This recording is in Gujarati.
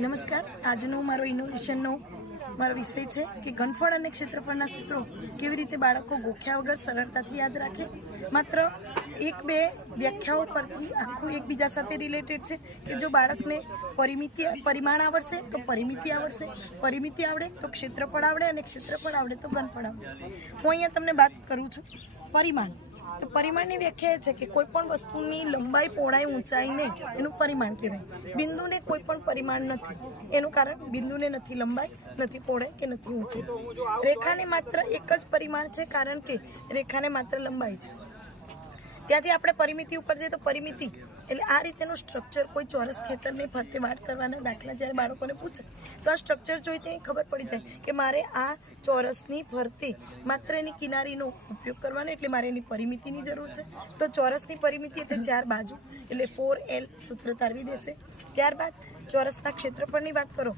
નમસ્કાર। આજનો મારો ઇનોવેશનનો મારો વિષય છે કે ઘનફળ અને ક્ષેત્રફળના સૂત્રો કેવી રીતે બાળકો ગોખ્યા વગર સરળતાથી યાદ રાખે। માત્ર એક બે વ્યાખ્યાઓ પરથી આખું એકબીજા સાથે રિલેટેડ છે કે જો બાળકને પરિમાણ આવડશે તો પરિમિતિ આવડશે, પરિમિતિ આવડે તો ક્ષેત્રફળ આવડે અને ક્ષેત્રફળ આવડે તો ઘનફળ આવડે। હું અહીંયા તમને વાત કરું છું પરિમાણ। તો પરિમાણની વ્યાખ્યા એ છે કે કોઈ પણ વસ્તુની લંબાઈ, પહોળાઈ, ઊંચાઈને એનું પરિમાણ કહેવાય। બિંદુને કોઈ પણ પરિમાણ નથી, એનું કારણ બિંદુને નથી લંબાઈ, નથી પહોળાઈ કે નથી ઊંચાઈ। રેખાને માત્ર એક જ પરિમાણ છે કારણ કે રેખાને માત્ર લંબાઈ છે। ત્યાંથી આપણે પરિમિતિ ઉપર જઈએ તો પરિમિતિ એટલે આ રીતેનું સ્ટ્રક્ચર કોઈ ચોરસ ખેતરની ફરતે વાટ કરવાના દાખલા જ્યારે બાળકોને પૂછે તો આ સ્ટ્રક્ચર જોઈ તે ખબર પડી જાય કે મારે આ ચોરસની ફરતે માત્ર એની કિનારીનો ઉપયોગ કરવાનો, એટલે મારે એની પરિમિતિની જરૂર છે। તો ચોરસની પરિમિતિ એટલે 4 બાજુ એટલે 4L સૂત્ર તારવી દેશે। ત્યારબાદ ચોરસના ક્ષેત્રફળની વાત કરો